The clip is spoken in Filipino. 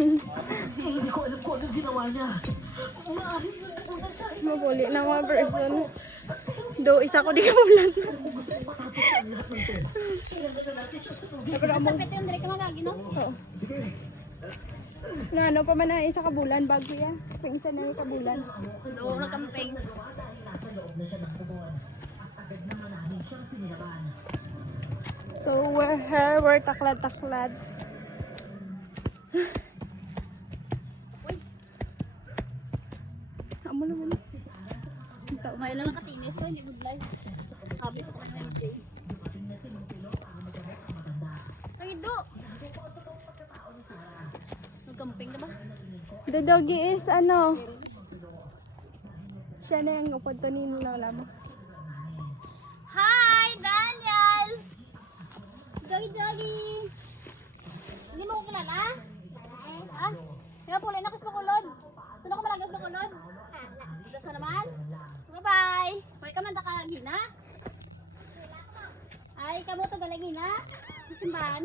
Hindi ko alam kung ano ginawa niya. Mabuli na mga person. Do, isa ko di kamulan. Pero Sa pete yung direct ka magagi, no? oo. Na ano pa man na isa ka bulan bago yan. Pang isa na yung kabulan. Oo, nagkamping. So we're taklad-taklad. Amo naman. May lang nakatinis, so hindi good life. Sabi ko kung ano yung Ay, do! Nagkamping na ba? The doggy is ano? Siya na yung upod to ni Lola mo. Hi, Daniel! Doggy! Hindi mo ko kilala? Ah? Kaya pulay na ko sa makulod. Sino ko malagas makulod? Dasa naman? Bye-bye! May ka man da kalagina? Ay, kamu to galagina? Sa simbahan?